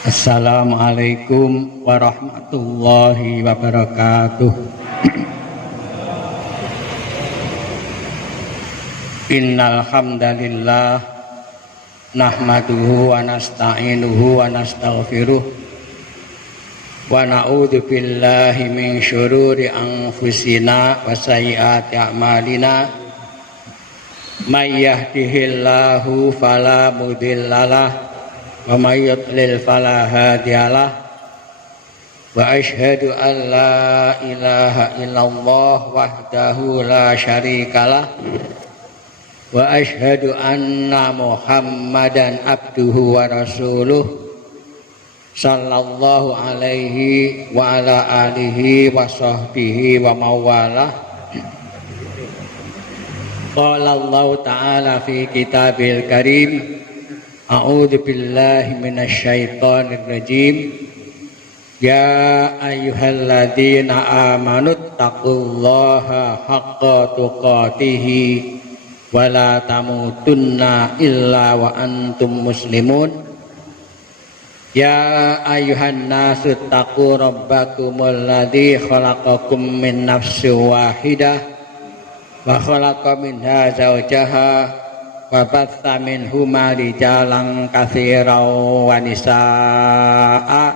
Assalamualaikum warahmatullahi wabarakatuh. Innal hamdalillah nahmaduhu wa nasta'inuhu wa nastaghfiruh wa na'udzu billahi min syururi anfusina wa sayyiati a'malina. May yahdihillahu fala mudhillalah wa may yudlil fala hadiyalah. Wa asyhadu an la ilaha illallah wahdahu la syarikalah wa asyhadu anna Muhammadan abduhu wa rasuluh sallallahu alaihi wa ala alihi wa sahbihi wa mawalah. Qala Allah ta'ala fi kitabil karim, a'udzu billahi minasy syaithanir rajim. Ya ayyuhalladzina amanu taqullaha haqqa tuqatih wa la tamutunna illa wa antum muslimun. Ya ayyuhan nasu taqu rabbakumul ladzi khalaqakum min nafsin wahidah wa khalaqa minha zawjaha wa batha minhuma rijalan katsiran wa nisaa'a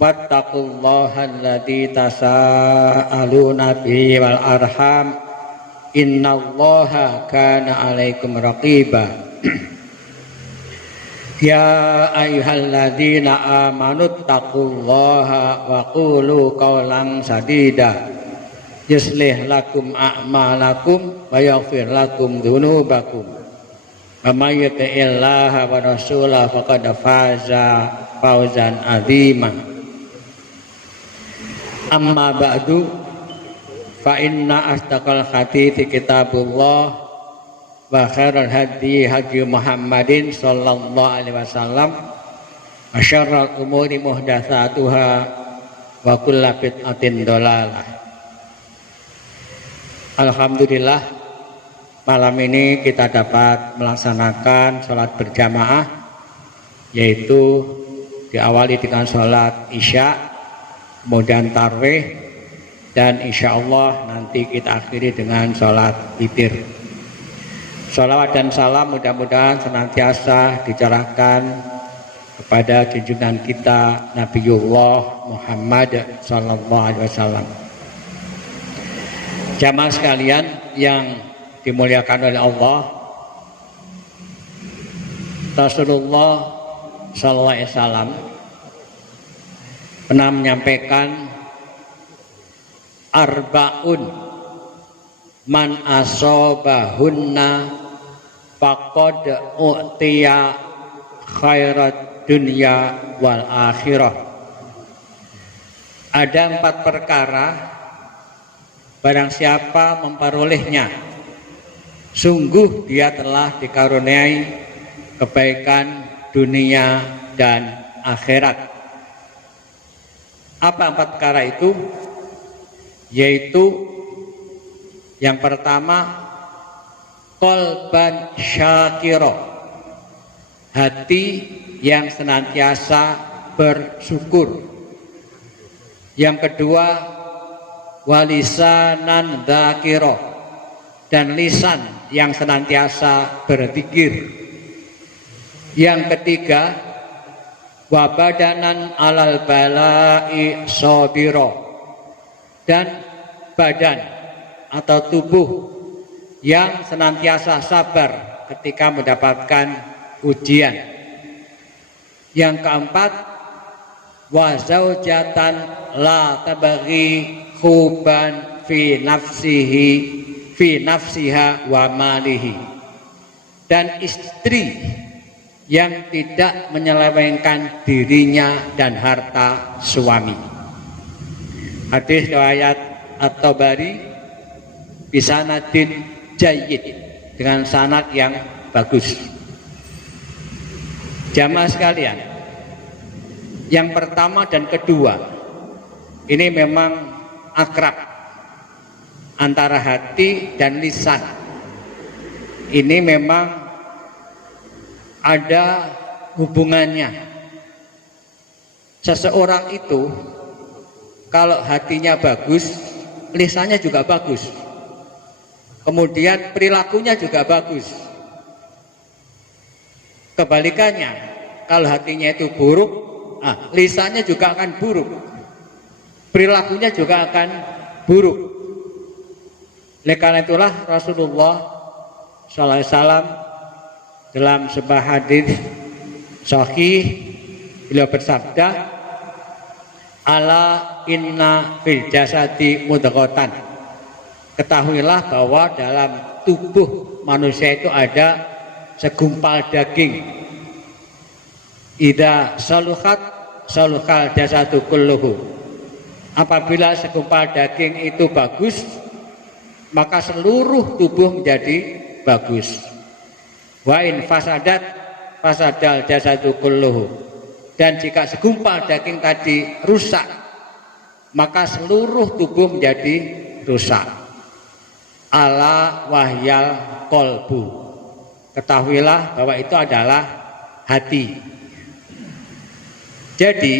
wattaqullaha alladzi tasaaluna bihi wal arham innallaha kana 'alaikum raqiba. Ya ayyuhalladzina amanu taqullaha wa qulu qawlan sadida yuslih lakum a'malakum wa yaghfir lakum dzunubakum wa may yuti'illaha wa rasulahu faqad faza fawzan 'azima. Amma ba'du, fa inna asdaqal hadithi kitabullah wa khairal hadi hadi Muhammadin sallallahu alaihi wasallam wa syarrul umuri muhdatsatuha wa kullu bid'atin dhalalah. Alhamdulillah, malam ini kita dapat melaksanakan sholat berjamaah, yaitu diawali dengan sholat isya, kemudian tarawih, dan insya Allah nanti kita akhiri dengan sholat witir. Sholawat dan salam mudah-mudahan senantiasa dicurahkan kepada junjungan kita Nabiullah Muhammad sallallahu alaihi wasallam. Jamaah sekalian yang dimuliakan oleh Allah, Rasulullah sallallahu alaihi wasallam pernah menyampaikan arba'un man asobahunna faqad u'tiya khairat dunya wal akhirah. Ada 4 perkara, barang siapa memperolehnya, sungguh dia telah dikaruniai kebaikan dunia dan akhirat. Apa 4 perkara itu? Yaitu yang pertama, qalban syakira, hati yang senantiasa bersyukur. Yang kedua, walisanan dzakira, dan lisan yang senantiasa berzikir. Yang ketiga, wabadanan alal balai sabira, dan badan atau tubuh yang senantiasa sabar ketika mendapatkan ujian. Yang keempat, wa zaujatan la tabghi khuban fi nafsiha wa malihi, dan istri yang tidak menyelewengkan dirinya dan harta suami. Hadis riwayat At-Tabari bisanadin jayyid, dengan sanad yang bagus. Jamaah sekalian, yang pertama dan kedua ini memang akrab antara hati dan lisan. Ini memang ada hubungannya Seseorang itu kalau hatinya bagus, lisannya juga bagus. Kemudian perilakunya juga bagus. Kebalikannya, kalau hatinya itu buruk, lisannya juga akan buruk. Perilakunya juga akan buruk. Oleh karena itulah Rasulullah SAW dalam sebuah hadis sahih beliau bersabda, ala inna fil jasadi mudghatan. Ketahuilah bahwa dalam tubuh manusia itu ada segumpal daging. Idza saluhat saluhal jasadu kulluhu. Apabila segumpal daging itu bagus, maka seluruh tubuh menjadi bagus. Wa in fasadat fasadal jasadu kulluhu. Dan jika segumpal daging tadi rusak, maka seluruh tubuh menjadi rusak. Ala wahyal qalbu. Ketahuilah bahwa itu adalah hati. Jadi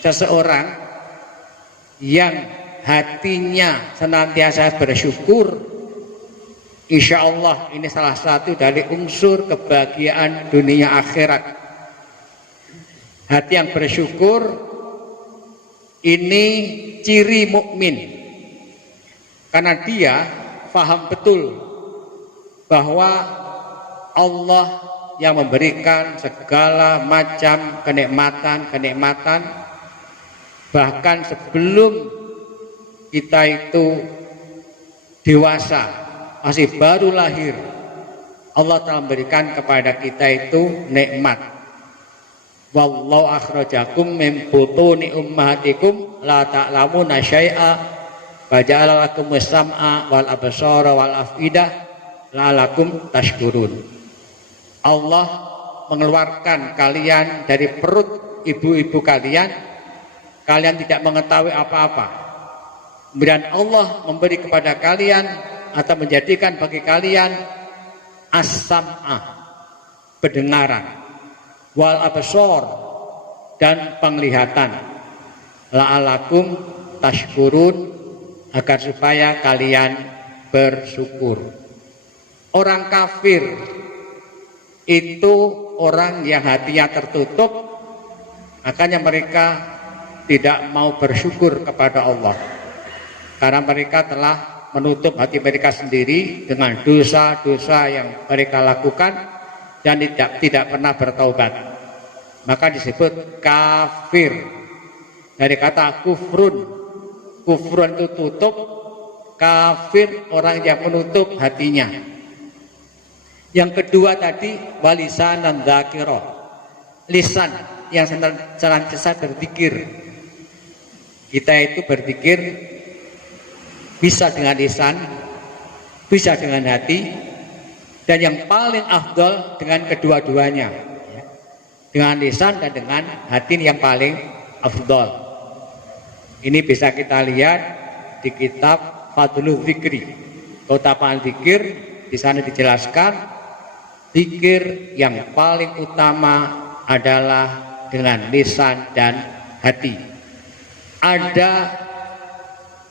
seseorang yang hatinya senantiasa bersyukur, insya Allah ini salah satu dari unsur kebahagiaan dunia akhirat. Hati yang bersyukur ini ciri mukmin, karena dia paham betul bahwa Allah yang memberikan segala macam kenikmatan, bahkan sebelum kita itu dewasa, masih baru lahir, Allah telah memberikan kepada kita itu nikmat. Wallahu akhrajakum min butuni ummahatikum la ta'lamuna syai'a wa ja'ala lakumus sam'a wal absara wal afidah la'alakum tashkurun. Allah mengeluarkan kalian dari perut ibu-ibu kalian tidak mengetahui apa-apa. Kemudian Allah memberi kepada kalian atau menjadikan bagi kalian as-sam'a, pendengaran, wal absar, dan penglihatan, la'alakum tashkurun, agar supaya kalian bersyukur. Orang kafir itu orang yang hatinya tertutup, makanya mereka tidak mau bersyukur kepada Allah, karena mereka telah menutup hati mereka sendiri dengan dosa-dosa yang mereka lakukan dan tidak pernah bertaubat. Maka disebut kafir dari kata kufrun. Kufrun itu tutup, kafir orang yang menutup hatinya. Yang kedua tadi walisanan dzakira, lisan yang senantiasa berzikir. Kita itu berzikir bisa dengan lisan, bisa dengan hati, dan yang paling afdol dengan kedua-duanya, dengan lisan dan dengan hati yang paling afdol. Ini bisa kita lihat di kitab Fadlul Zikri, keutamaan zikir. Di sana dijelaskan zikir yang paling utama adalah dengan lisan dan hati. Ada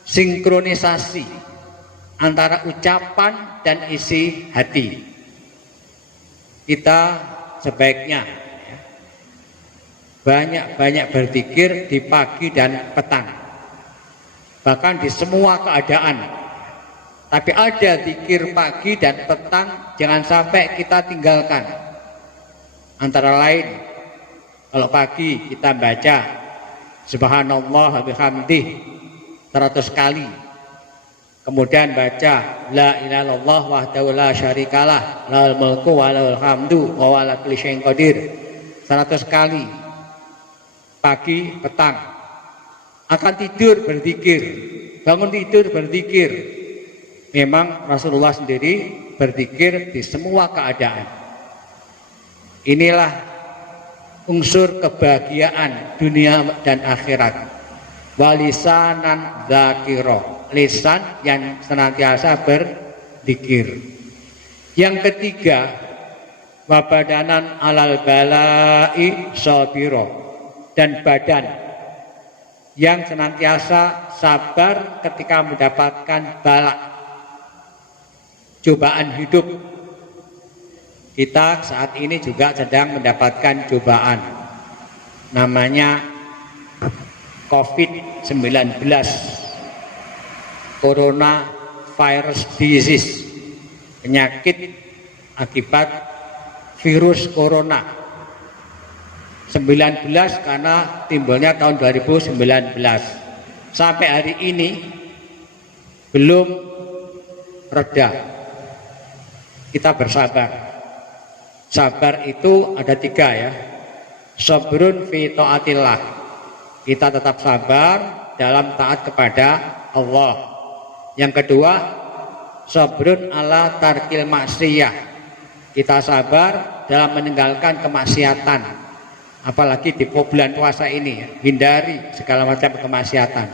sinkronisasi antara ucapan dan isi hati. Kita sebaiknya banyak-banyak berzikir di pagi dan petang, bahkan di semua keadaan. Tapi ada zikir pagi dan petang jangan sampai kita tinggalkan. Antara lain, kalau pagi kita baca subhanallah wa bihamdih 100 kali. Kemudian baca la ilaha illallah wahdahu la syarikalah lahul mulku wa lahul hamdu wa huwa ala kulli syai'in qadir 100 kali pagi petang. Akan tidur berzikir, bangun tidur berzikir. Memang Rasulullah sendiri berzikir di semua keadaan. Inilah unsur kebahagiaan dunia dan akhirat. Walisanan dzakira, lisan yang senantiasa berzikir. Yang ketiga, wabadanan alal balai sabiro, dan badan yang senantiasa sabar ketika mendapatkan bala, cobaan hidup. Kita saat ini juga sedang mendapatkan cobaan, namanya COVID-19, coronavirus disease, penyakit akibat virus corona 19 karena timbulnya tahun 2019. Sampai hari ini belum reda. Kita bersabar. Sabar itu ada 3 ya. Sabrun fi taatillah. Kita tetap sabar dalam taat kepada Allah. Yang kedua, sabrun ala tarkil maksiyah. Kita sabar dalam meninggalkan kemaksiatan. Apalagi di bulan puasa ini, hindari segala macam kemaksiatan.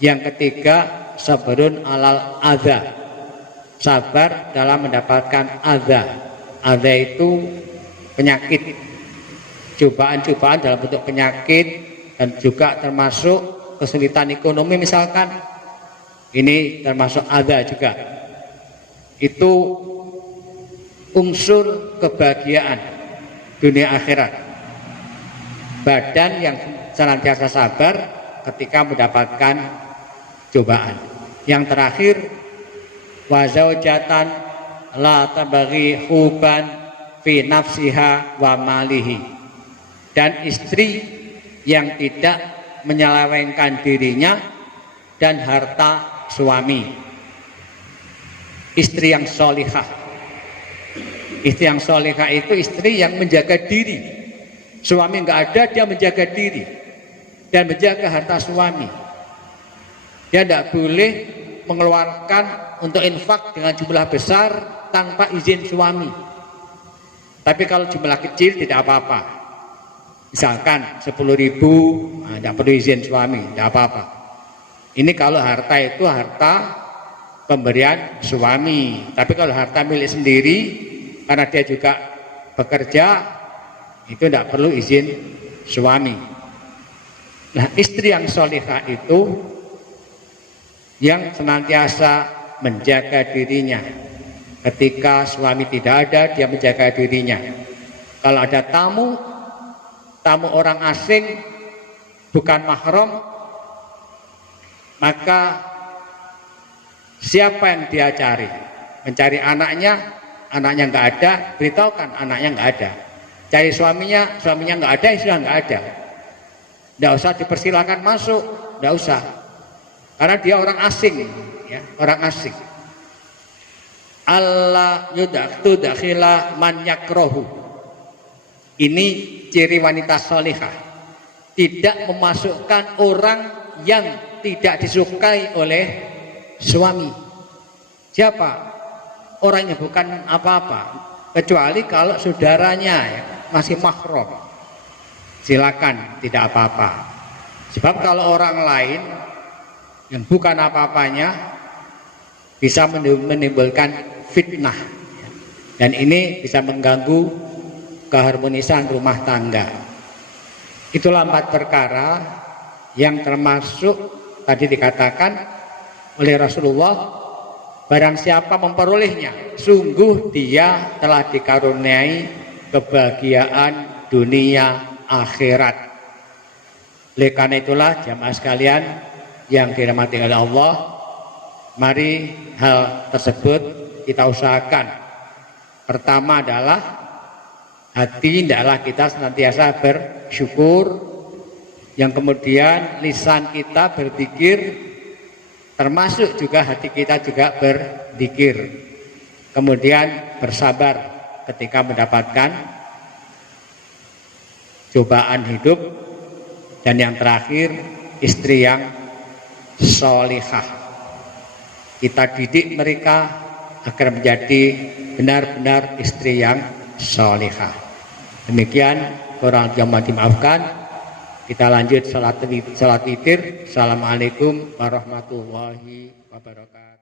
Yang ketiga, sabrun alal adza. Sabar dalam mendapatkan adza. Adza itu penyakit, cobaan-cobaan dalam bentuk penyakit, dan juga termasuk kesulitan ekonomi misalkan. Ini termasuk adza juga. Itu unsur kebahagiaan dunia akhirat. Badan yang senantiasa sabar ketika mendapatkan cobaan. Yang terakhir, wa zaujatan la tabaghi huban fi nafsiha wa malihi. Dan istri yang tidak menyelewengkan dirinya dan harta suami. Istri yang solihah. Istri yang solihah itu istri yang menjaga diri. Suami nggak ada, dia menjaga diri dan menjaga harta suami. Dia tidak boleh mengeluarkan untuk infak dengan jumlah besar tanpa izin suami. Tapi kalau jumlah kecil tidak apa-apa. Misalkan 10.000, tidak perlu izin suami, tidak apa-apa. Ini kalau harta itu harta pemberian suami. Tapi kalau harta milik sendiri, karena dia juga bekerja, itu tidak perlu izin suami. Nah, istri yang solihah itu yang senantiasa menjaga dirinya. Ketika suami tidak ada, dia menjaga dirinya. Kalau ada tamu orang asing bukan mahram, maka siapa yang dia cari? Mencari anaknya nggak ada, beritahukan anaknya nggak ada. Cari suaminya nggak ada, sudah nggak ada. Nggak usah dipersilakan masuk, nggak usah. Karena dia orang asing, ya, orang asing. Allah yudaktu dakhila man yakrohu. Ini ciri wanita solihah. Tidak memasukkan orang yang tidak disukai oleh suami. Siapa? Orang yang bukan apa-apa. Kecuali kalau saudaranya ya, masih mahram, silakan, tidak apa-apa. Sebab kalau orang lain yang bukan apa-apanya bisa menimbulkan fitnah, dan ini bisa mengganggu keharmonisan rumah tangga. Itulah 4 perkara yang termasuk tadi dikatakan oleh Rasulullah, barang siapa memperolehnya, sungguh dia telah dikaruniai kebahagiaan dunia akhirat. Oleh karena itulah jamaah sekalian yang dirahmati oleh Allah, mari hal tersebut kita usahakan. Pertama adalah hati, hendaklah kita senantiasa bersyukur. Yang kemudian lisan kita berzikir, termasuk juga hati kita juga berzikir. Kemudian bersabar ketika mendapatkan cobaan hidup. Dan yang terakhir, istri yang solihah. Kita didik mereka agar menjadi benar-benar istri yang solihah. Demikian, kurang yang mohon dimaafkan. Kita lanjut salat witir. Assalamualaikum warahmatullahi wabarakatuh.